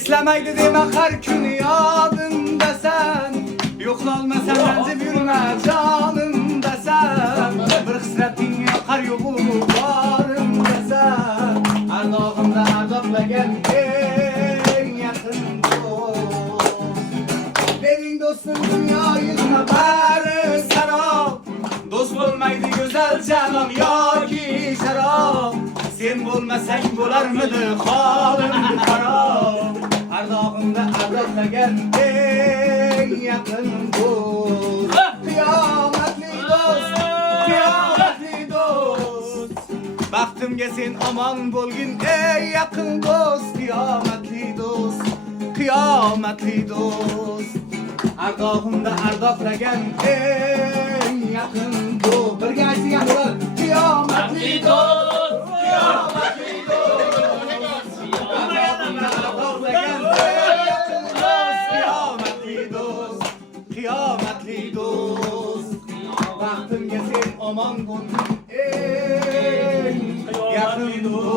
Eslemeydi demek her gün yadında sen. Yoklanmasan bence yürüme canında sen. Bir hısretin yakar yolu varında sen. Her dağımda ardakla gel en yakın dost. Benim dostum dünya yüzüne bari serap. Dost olmaydı güzel canım ya ki şarap. Sen bulmasan bular mıydı halim harap. Her dağımda ardakla gel en yakın dost. Kıyametli dost, kıyametli dost. Baktım gelsin aman bulgin ey yakın dost. Kıyametli dost, kıyametli dost. Her dağımda ardakla gel en yakın dost. Bir gelsin yanılar. Kıyametli dost, kıyametli dost. Kıyametli dost, baktım gelsin aman bulgin ey yakın dost.